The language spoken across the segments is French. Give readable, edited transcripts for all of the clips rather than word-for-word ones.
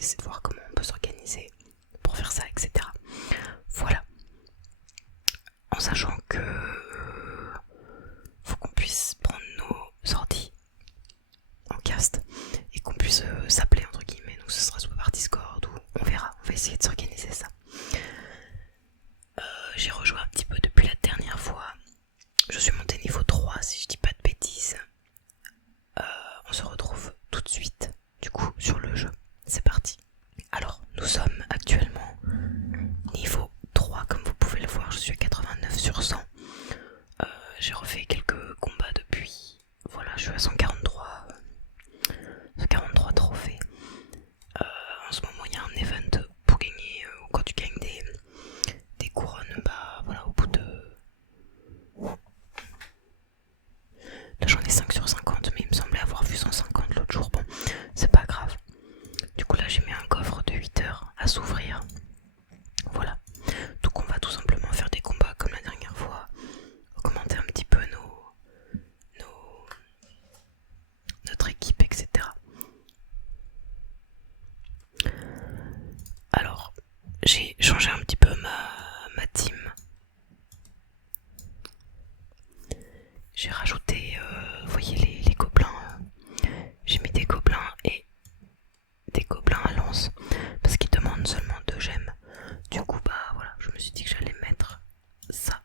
essayer de voir comment on peut s'organiser pour faire ça, etc. Voilà. En sachant que faut qu'on puisse prendre nos ordi en cast et qu'on puisse s'appeler entre guillemets. Donc ce sera soit par Discord ou on verra. On va essayer de s'organiser ça. J'ai rejoué un petit peu depuis la dernière fois. Je suis monté niveau 3 si je dis pas de bêtises. On se retrouve tout de suite du coup sur le jeu. C'est parti. Alors nous sommes actuellement niveau 3 comme vous pouvez le voir. Je suis à 89 sur 100. J'ai refait quelques combats depuis. Voilà, je suis à 143 trophées. En ce moment il y a un event pour gagner, quand tu gagnes des couronnes, bah voilà, au bout de... Là j'en ai 5 sur 50, mais il me semblait avoir vu 150 l'autre jour. Bon, c'est pas grave. Du coup là j'ai mis un coffre de 8 heures à s'ouvrir. Voilà. Donc on va tout simplement faire des combats comme la dernière fois. Augmenter un petit peu notre équipe, etc. Alors, j'ai changé un petit peu ma team. J'ai rajouté, vous voyez les gobelins. J'ai mis des gobelins et des gobelins à lance parce qu'ils demandent seulement 2 gemmes. Du coup, bah voilà, je me suis dit que j'allais mettre ça.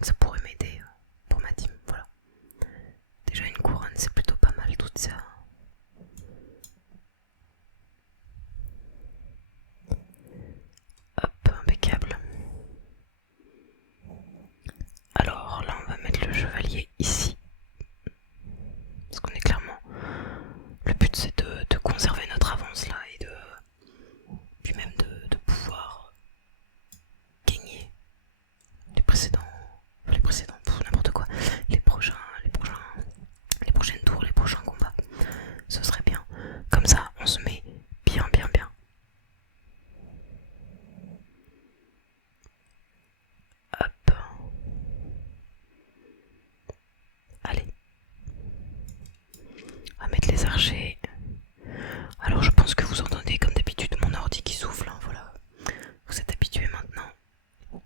Ça pourrait m'aider pour ma team. Voilà. Déjà une couronne, c'est plutôt pas mal tout ça. Hop, impeccable. Alors là, on va mettre le chevalier ici. Parce qu'on est clairement... Le but c'est de conserver notre avance là et puis même de pouvoir gagner les précédents, n'importe quoi, les prochaines tours, les prochains combats. Ce serait bien. Comme ça, on se met bien. Hop. Allez. On va mettre les archers. Alors je pense que vous entendez comme d'habitude mon ordi qui souffle, hein, voilà. Vous êtes habitués maintenant.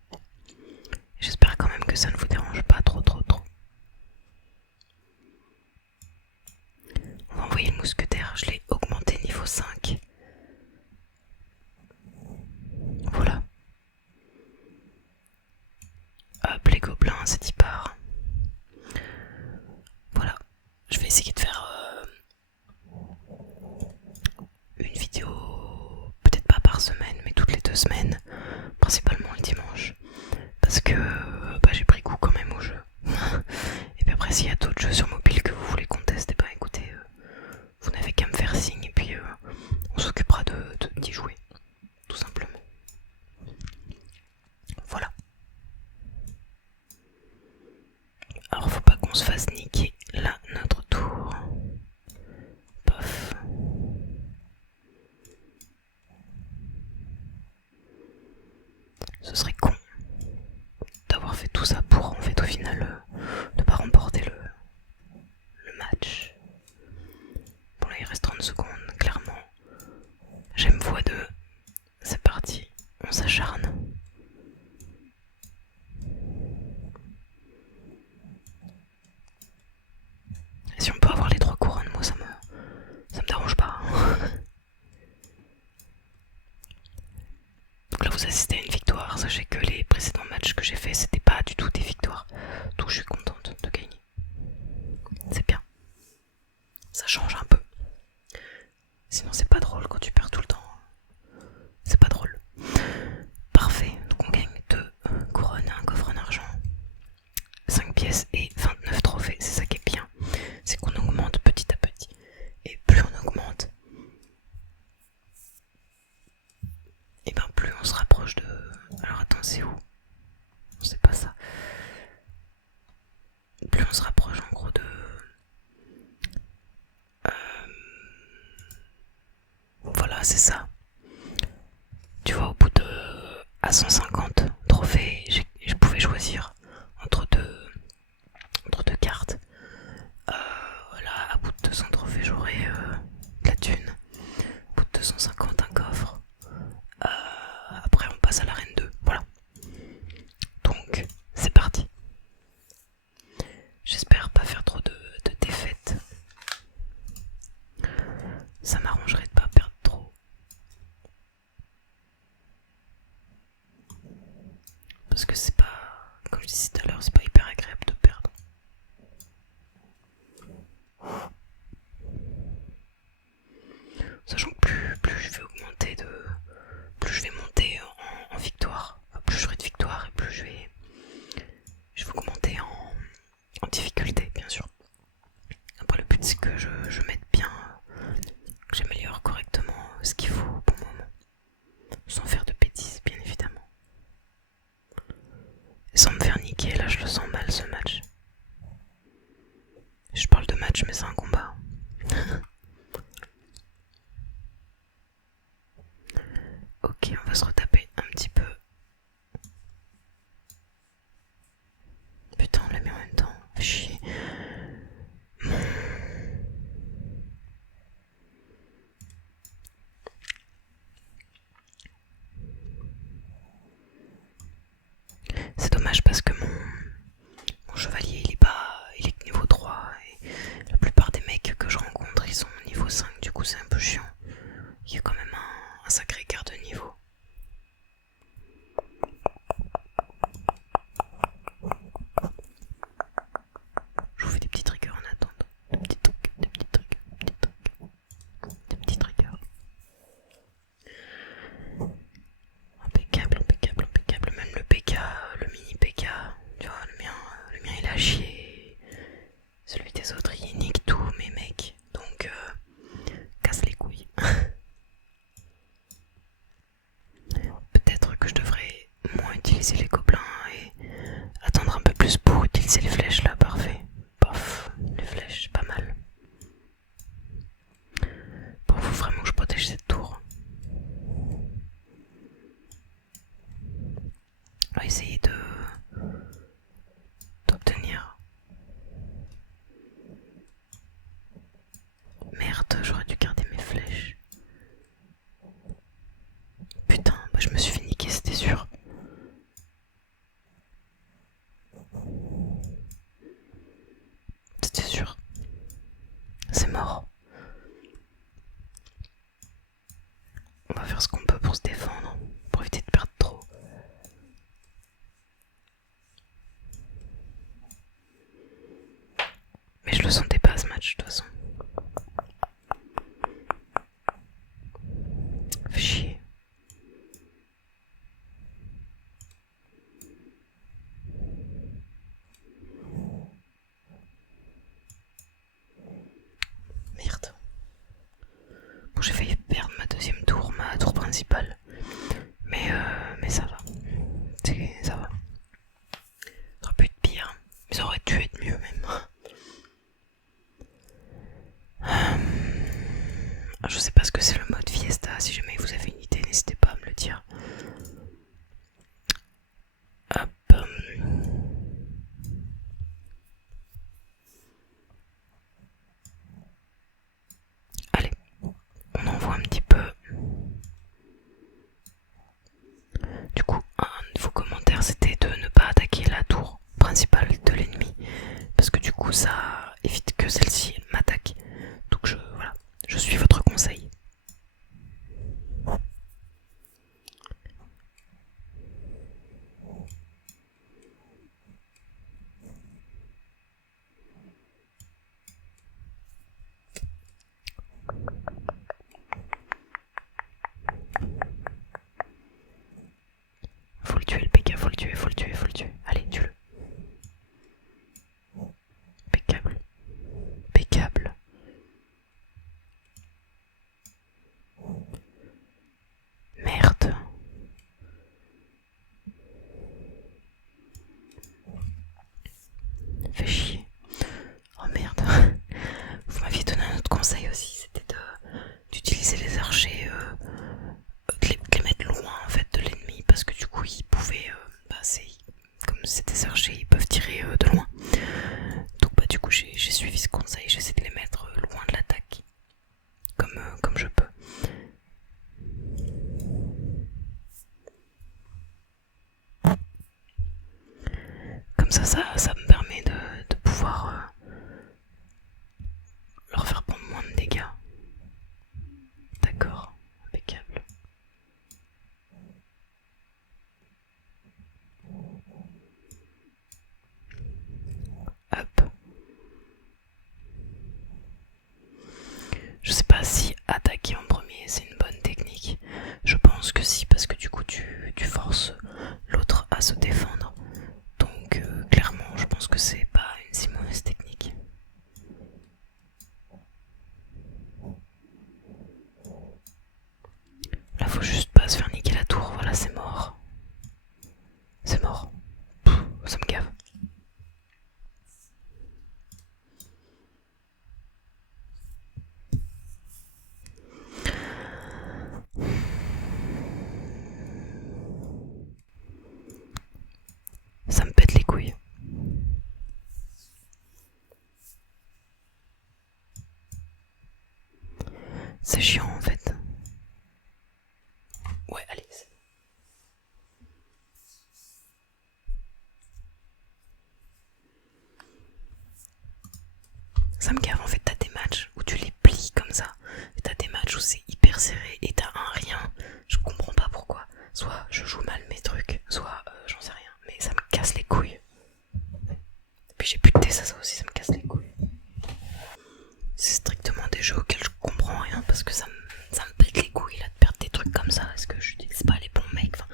J'espère quand même que ça ne vous dérange pas trop. On va envoyer le mousquetaire, je l'ai augmenté niveau 5. Voilà. Hop, les gobelins, c'est y part. Voilà. Je vais essayer de faire une vidéo, peut-être pas par semaine, mais toutes les 2 semaines. Principalement le dimanche. Parce que bah, j'ai pris goût quand même au jeu. Et puis après, s'il y a d'autres jeux sur mobile que vous voulez qu'on teste, bah écoutez, vous n'avez qu'à me faire signe et puis on s'occupera d'y jouer. Tout simplement. Voilà. Alors faut pas qu'on se fasse niquer là notre tour. Pof. Ce serait con d'avoir fait tout ça pour en fait au final ne pas remporter le match. Bon là il reste 30 secondes, clairement. J'aime x2. C'est parti, on s'acharne. Et si on peut avoir les 3 couronnes, moi ça me dérange pas. Donc là vous assistez à une victoire. Sachez que les précédents matchs que j'ai fait c'était pas du tout des victoires. Donc je suis contente de gagner. C'est bien. Ça change un peu. Sinon c'est pas drôle quand tu perds tout le temps. C'est pas drôle. Parfait. Donc on gagne 2 couronnes, un coffre en argent, 5 pièces et 29 trophées. C'est ça qui est bien. C'est qu'on augmente petit à petit. Et plus on augmente, et ben plus on se rapproche de... Alors attends, c'est où? C'est pas ça. Plus on se rapproche en gros de... Voilà, c'est ça. Tu vois, au bout de... À 150 trophées, je pouvais choisir entre deux cartes. Voilà, à bout de 200 trophées, j'aurai de la thune. Au bout de 250, un coffre. ça m'arrangerait de pas perdre trop. Parce que c'est pas, comme je disais tout à l'heure, c'est pas hyper agréable de perdre. Sachant que plus je vais augmenter plus je vais monter en victoire, enfin, plus j'aurai de victoire et plus je vais augmenter en difficulté, bien sûr. Après, le but c'est que je mette bien, que j'améliore correctement ce qu'il faut au bon moment, sans faire de bêtises, bien évidemment. Et sans me faire niquer, là je le sens mal ce match. Je parle de match, mais c'est un combat. Ok, on va se retaper un petit peu. Putain, on l'a mis en même temps. Fais chier. C'est dommage parce que mon chevalier il est niveau 3 et la plupart des mecs que je rencontre ils sont niveau 5, du coup c'est un peu chiant. Il y a quand même un sacré écart de niveau. Je vous fais des petits triggers en attente. Des petits trucs. Impeccable. Même le PK, le mini PK, tu vois, le mien il a chier. Celui des autres il nique tous mes mecs. Donc casse les couilles. Peut-être que je devrais moins utiliser les gobelins et attendre un peu plus pour utiliser les flèches là, parfait. Pof, les flèches, pas mal. Pour vous vraiment que je protège cette tour. On va essayer d'obtenir. Merde, j'aurais dû garder mes flèches. Putain, bah je me suis fait niquer, c'était sûr. C'était sûr. C'est mort. On va faire ce qu'on peut pour se défendre, pour éviter de perdre trop. Mais je le sentais pas ce match de toute façon. Fais chier. Merde. Bon, j'ai failli perdre ma deuxième tour, ma tour principale. Mais ça va. Ça va. Ça aurait pu être pire. Mais ça aurait dû être mieux même. Je sais pas ce que c'est le mode Fiesta. Si jamais vous avez une idée, n'hésitez pas à me le dire. Hop. Allez, on envoie un petit peu. Du coup, un de vos commentaires c'était de ne pas attaquer la tour principale de l'ennemi. Parce que du coup ça évite que celle-ci m'attaque. Donc voilà, je suis votre conseil. Faut le tuer le PK, faut le tuer. Allez, tue-le. Impeccable. Merde. Fais chier. Oh merde. Vous m'aviez donné un autre conseil aussi, c'était d'utiliser les archers, de les mettre loin en fait de l'ennemi, parce que du coup ils pouvaient, comme c'est des archers, ils peuvent tirer de loin. Donc bah du coup j'ai suivi ce conseil, j'essaie de les mettre loin de l'attaque, comme je peux. Comme ça me permet de pouvoir leur faire prendre moins de dégâts. C'est chiant en fait. Ouais, allez. Ça me gave en fait, t'as des matchs où tu les plies comme ça, et t'as des matchs où c'est hyper serré et t'as un rien. Je comprends pas pourquoi. Soit je joue mal mes trucs, soit j'en sais rien, mais ça me casse les couilles. Et puis j'ai plus de thé, ça aussi, ça me casse les couilles. C'est strictement des jeux auxquels je comprends rien parce que ça me pète les couilles là de perdre des trucs comme ça. Est-ce que je dis que c'est pas les bons mecs, enfin,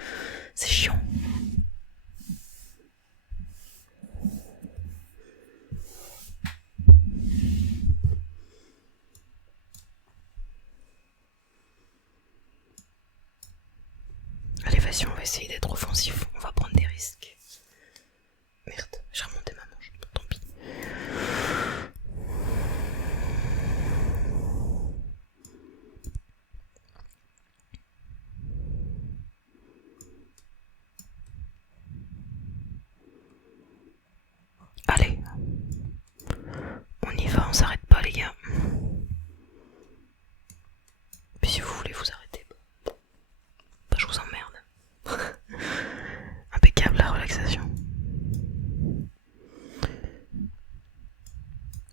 c'est chiant. Allez, vas-y, on va essayer d'être offensif, on va prendre des risques. Merde, j'ai remonté ma manche, tant pis. Allez, on y va, on s'arrête pas les gars. Puis si vous voulez vous arrêter, bah je vous emmerde. Impeccable la relaxation.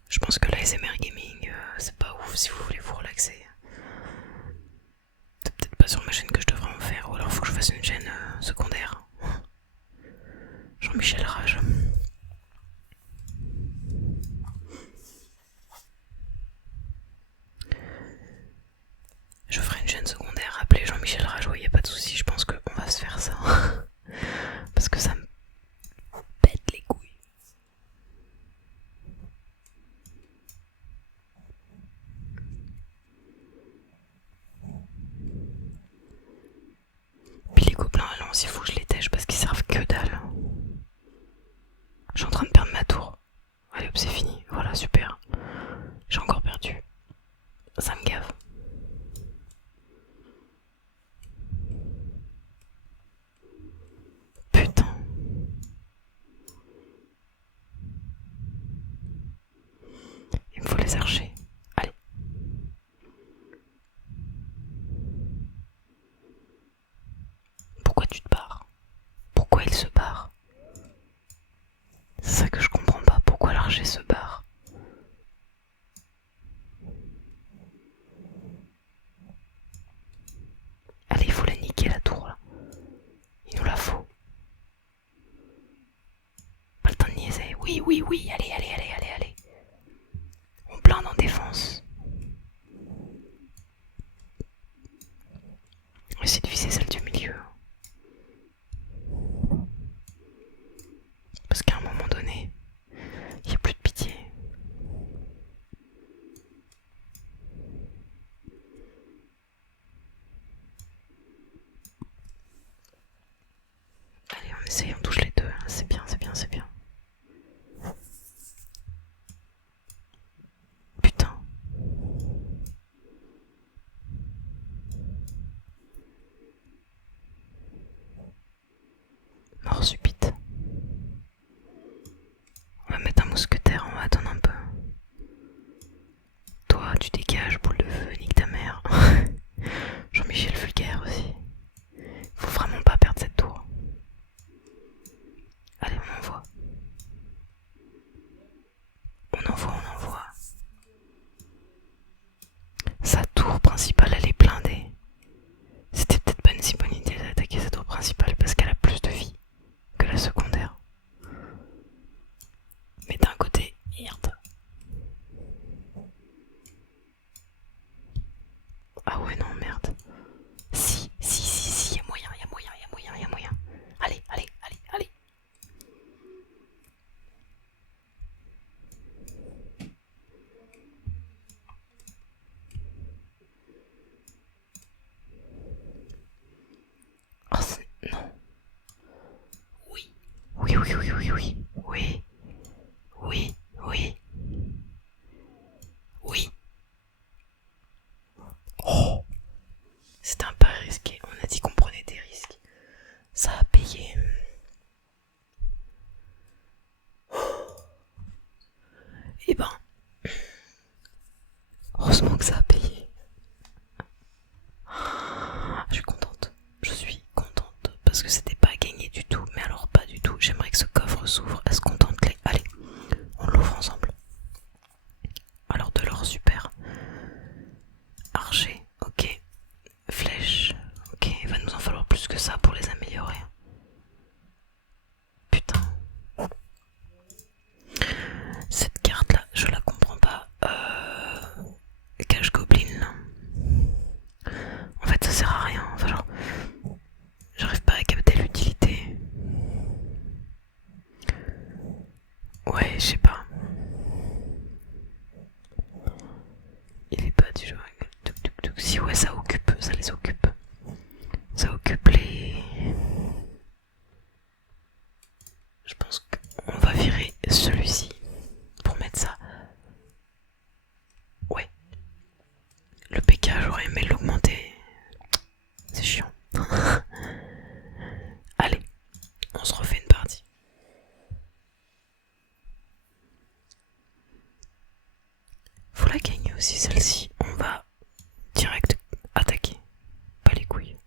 Je pense que l'ASMR gaming, c'est pas ouf si vous voulez vous relaxer. C'est peut-être pas sur ma chaîne que je devrais en faire, ou alors faut que je fasse une chaîne secondaire. Jean-Michel Rage. Je ferai une chaîne secondaire appelée Jean-Michel Rage, ouais, y a pas de soucis, je pense qu'on va se faire ça. Parce que ça me pète les couilles. Puis les gobelins à lance, il faut que je les tèche parce qu'ils servent que dalle. Je suis en train de perdre ma tour. Allez hop, c'est fini, voilà, super. J'ai encore perdu. Ça me gave. Putain. Il me faut les archers. Allez. Pourquoi tu te barres? Pourquoi il se barre? C'est ça que je comprends pas. Pourquoi l'archer se barre? Allez, il faut la niquer la tour là. Il nous la faut. Pas le temps de niaiser. Oui, oui, oui. Allez, allez, allez, allez, allez. On blinde en défense. On va essayer de viser celle du milieu. Parce qu'à un moment donné, il n'y a plus de pitié. Allez, on essaye, on touche les deux. C'est bien, c'est bien, c'est bien. archers, ok. Flèches, ok. Il va nous en falloir plus que ça pour les améliorer. Putain. Cette carte là, je la comprends pas. Cache Goblin là. En fait ça sert à rien. Enfin genre, j'arrive pas à capter l'utilité. Ouais, je sais pas. Il est pas du genre. Si ouais, ça occupe, ça les occupe. Ça occupe les. Je pense qu'on va virer celui-ci pour mettre ça. Ouais. Le PK, j'aurais aimé l'augmenter. C'est chiant. Allez, on se refait une partie. Faut la gagner aussi celle-ci. On va direct attaquer. Pas les couilles.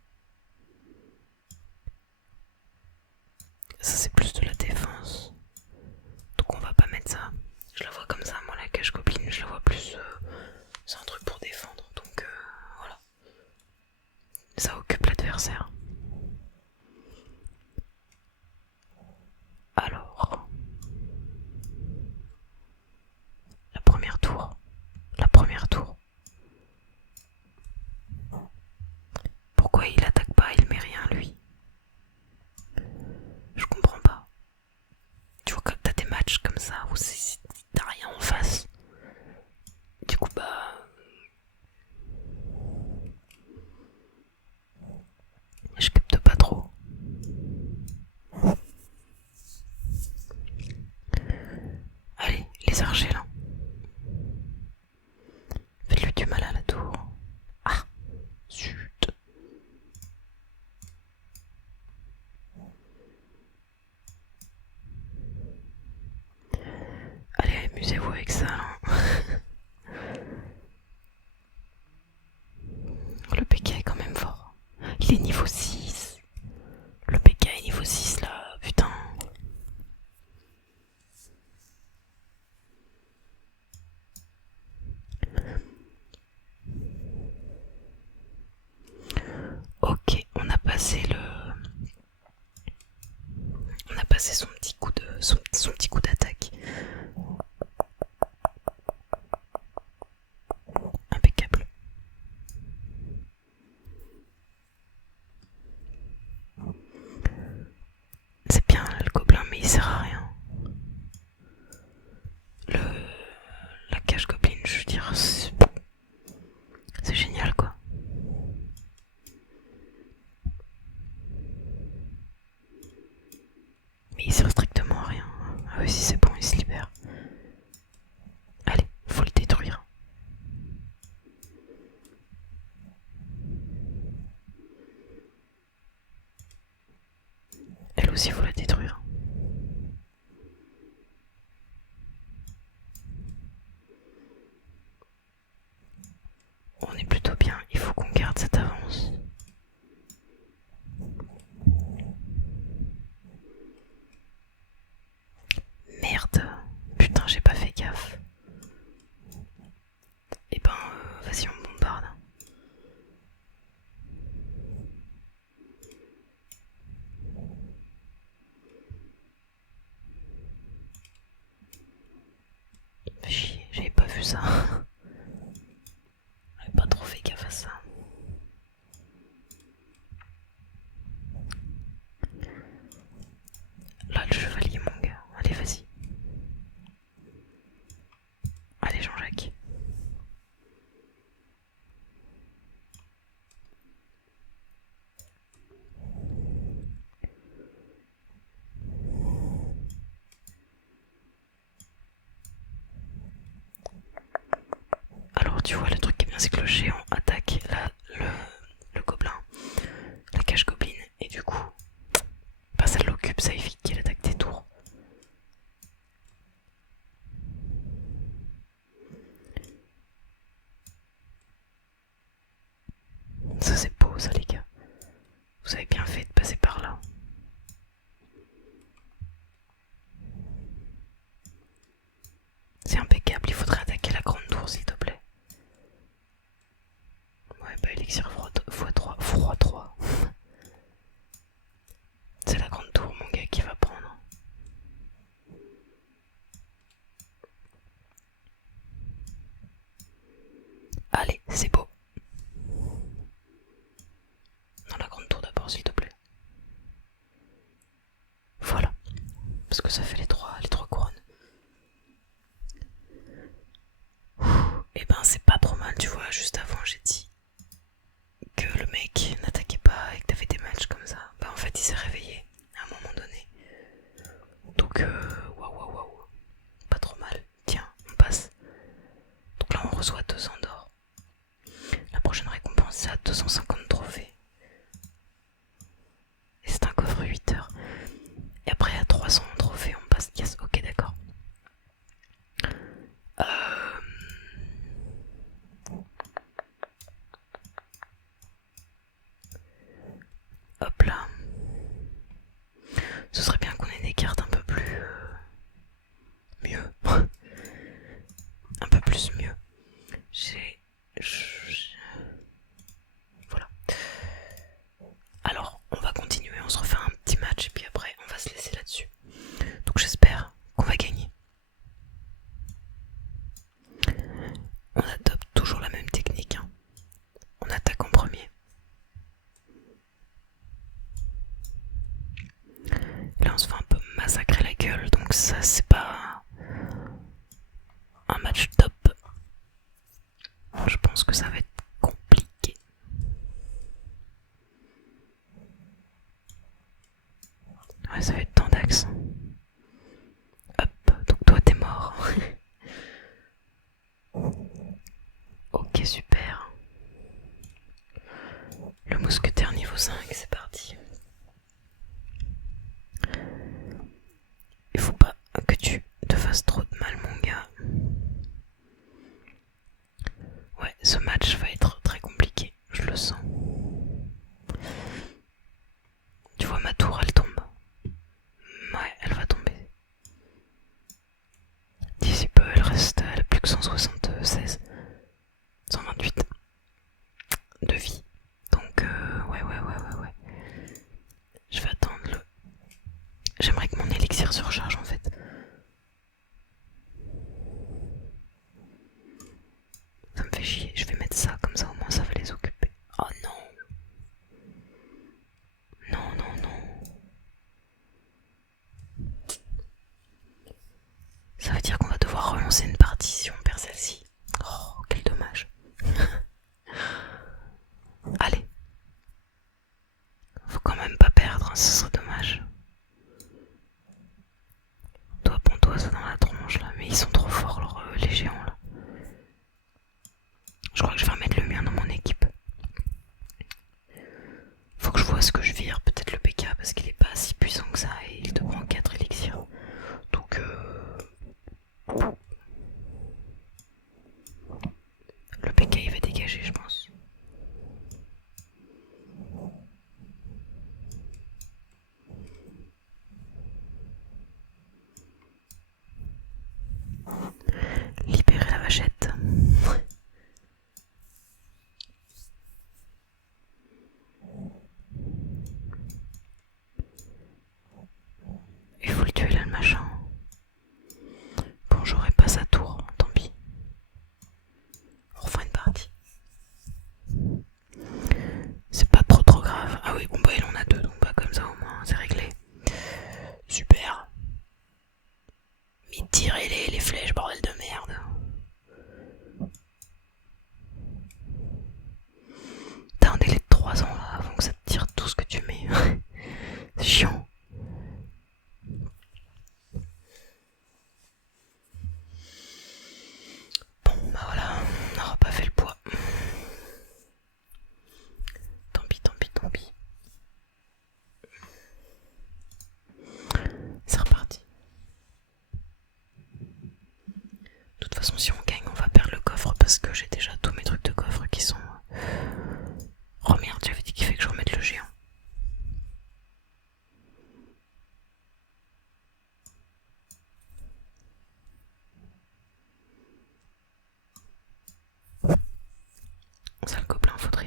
Ça c'est plus de la défense. Donc on va pas mettre ça. Je la vois comme ça, moi la cache Goblin, je la vois plus. C'est un truc pour défendre. Donc voilà. Ça occupe l'adversaire. Alors. La première tour. La première tour. Pourquoi il attaque pas, il met rien lui? Je comprends pas. Tu vois, quand t'as des matchs comme ça où t'as rien en face, du coup bah je capte pas trop. Allez, les archers là. Faites-lui du mal à la tour. Ah, zut. Allez, amusez-vous avec ça là. Le PK est quand même fort. Il est niveau 6. Le PK est niveau 6 là, putain. Ok, on a passé son petit coup de son petit coup d'attaque. Impeccable. C'est bien le gobelin mais il sert à rien. La cache Goblin, je veux dire, c'est génial quoi. Mais il sert strictement à rien. Ah oui, si c'est bon, il se libère. Allez, faut le détruire. Elle aussi, faut la détruire. On est plutôt bien, il faut qu'on garde cette avance. Merde, putain, j'ai pas fait gaffe. Et ben, vas-y, on bombarde. Fais chier, j'avais pas vu ça. J'avais pas trop fait gaffe à ça. Là, le chevalier, mon gars. Allez, vas-y. Allez, Jean-Jacques. Alors, tu vois, le truc qui est bien, c'est que le géant attaque le gobelin, la cache Goblin, et du coup, bah, ça l'occupe, ça évite qu'il attaque tes tours. Ça, c'est beau, ça, les gars. Vous avez bien fait de passer par là. C'est impeccable, il faudrait attaquer la grande tour, s'il te plaît. Ouais, bah élixir x3, x3. C'est la grande tour, mon gars, qui va prendre. Allez, c'est beau. Dans la grande tour d'abord, s'il te plaît. Voilà. Parce que ça fait les trois couronnes. Et ben c'est pas trop mal, tu vois. Juste avant, j'ai dit que le mec n'attaquait pas et que t'avais des matchs comme ça. Bah en fait, il s'est réveillé à un moment donné. Donc, waouh. Pas trop mal. Tiens, on passe. Donc là, on reçoit 200 d'or. La prochaine récompense, c'est à 250 trophées. Et c'est un coffre 8 heures. Et après, à 300 trophées, on passe. Yes, ok, d'accord. Hop là. Ce serait bien qu'on ait des cartes un peu plus... mieux. Un peu plus mieux. Voilà. Alors, on va continuer, on se refait un petit match et puis après, on va se laisser là-dessus. Donc j'espère qu'on va gagner. On adopte toujours la même technique. Hein. On attaque en premier. Là, on se fait un peu massacrer la gueule, donc ça, c'est pas un match top. Je pense que ça va être compliqué. Ouais, ça va être tant d'axes. Hop, donc toi t'es mort. Ok, super. Le mousquetaire niveau 5, c'est parti. Il faut pas que tu te fasses trop de mal, mon gars. Ouais, ce match va être très compliqué, je le sens. Tu vois, ma tour, elle tombe. Ouais, elle va tomber. D'ici peu, elle a plus que 176. 128 de vie. Donc, ouais. Je vais attendre le... J'aimerais que mon élixir se recharge, en fait. Ça me fait chier, je vais mettre ça, comme ça au moins ça va les occuper. Oh non. Non. Ça veut dire qu'on va devoir relancer une partie si on perd celle-ci. Oh, quel dommage. Allez. Faut quand même pas perdre, hein, ce serait dommage. Toi, bon, c'est dans la tronche là, mais ils sont trop forts, les géants là. Je crois que je vais remettre le mien dans mon équipe. Faut que je vois ce que je vire, peut-être le PK parce qu'il est pas si puissant que ça et il te prend 4 élixirs. Donc le PK il va dégager, je pense. Libérer la vachette. Il faut le tuer là, le machin. Bon, j'aurai pas sa tour, tant pis. On refait une partie. C'est pas trop grave. Ah oui, bon bah il en a 2, donc bah comme ça au moins c'est réglé. Super. Mais tirez les flèches, bordel de merde. T'as un délai de 3 ans là avant que ça te tire tout ce que tu mets. C'est chiant. Bon bah voilà, on n'aura pas fait le poids. Tant pis. C'est reparti. De toute façon, si on gagne, on va perdre le coffre parce que j'ai déjà tous mes trucs de coffre qui sont... Oh merde, j'avais dit qu'il fallait que je remette le géant. Ça, le gobelin, faudrait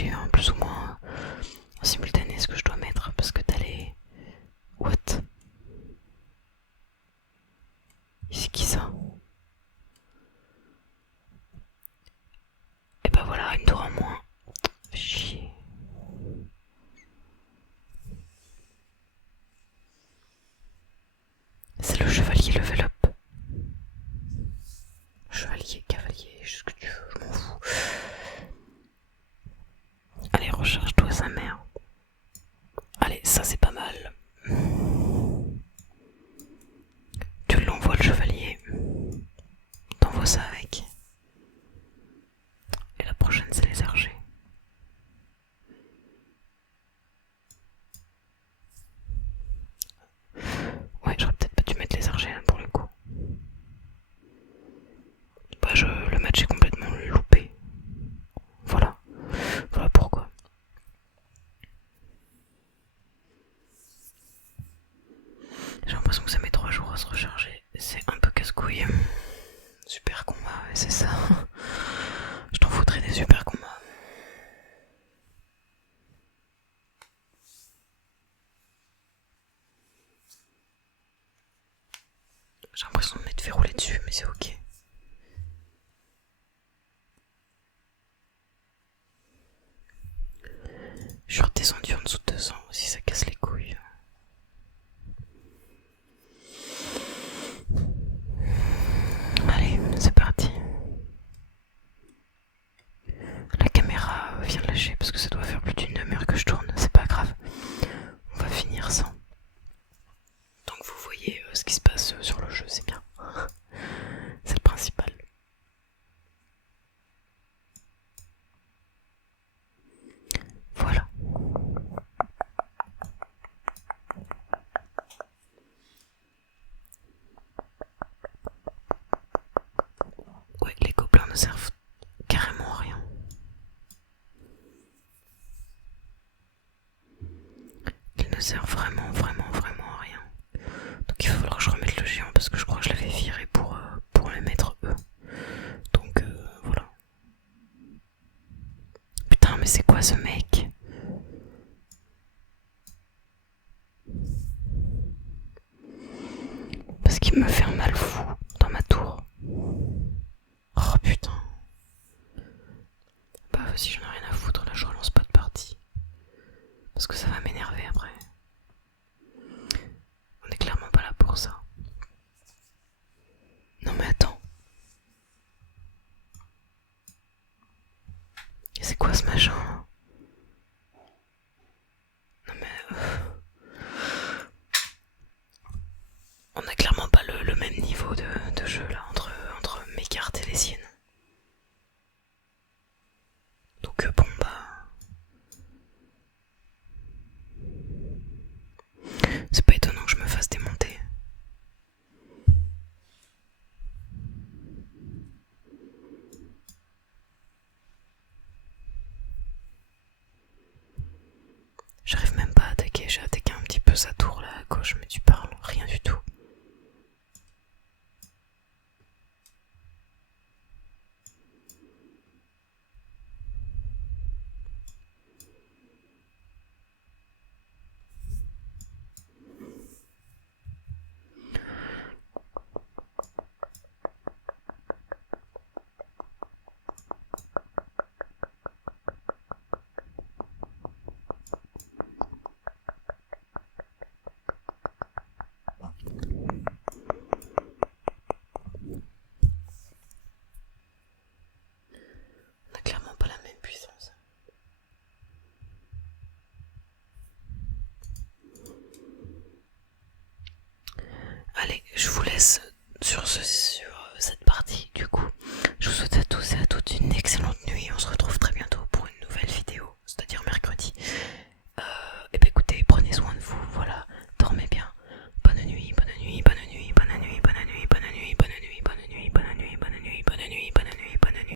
afficher hein, plus ou moins en simultané ce que je dois mettre parce que t'as les... What? C'est qui ça? Et bah voilà, une tour en moins. Fais chier. C'est le chevalier level up. Chevalier, cavalier, ce que tu veux, je m'en fous. Allez, recharge-toi sa mère. Allez, ça c'est pas mal. Tu l'envoies le chevalier. T'envoies ça avec. Et la prochaine c'est les archers. Ouais, j'aurais peut-être pas dû mettre les archers là pour le coup. Bah le match est complètement loupé. Voilà. Voilà pourquoi. J'ai l'impression que ça met 3 jours à se recharger. C'est un peu casse-couille. Super combat, ouais, c'est ça. Je t'en foutrais des super combats. J'ai l'impression de m'être fait rouler dessus, mais c'est ok. Je suis redescendu en dessous de 200 aussi, ça casse les couilles. Allez, c'est parti. La caméra vient de lâcher parce que ça doit faire plus d'une demi-heure que je tourne, c'est pas grave. On va finir sans. Donc vous voyez ce qui se passe sur le jeu, c'est bien. C'est le principal. Voilà. Ouais, les gobelins ne servent carrément à rien. Ils ne servent vraiment à rien. Donc il va falloir que je remette le géant parce que je crois que je l'avais viré pour les mettre eux. Donc voilà. Putain mais c'est quoi ce mec? Parce qu'il me fait un mal fou dans ma tour. Oh putain. Bah si j'en ai rien à foutre là je relance pas de partie. Parce que ça va m'énerver après. On est clairement pas là pour ça. Non mais attends. C'est quoi ce machin là? Non mais... On a clairement pas le même niveau de jeu là entre mes cartes et les siennes. Donc bon bah... C'est pas étonnant que je me fasse démonter. J'arrive même pas à attaquer, j'ai attaqué un petit peu sa tour là à gauche, mais tu parles, rien du tout. On a clairement pas la même puissance. Allez, je vous laisse sur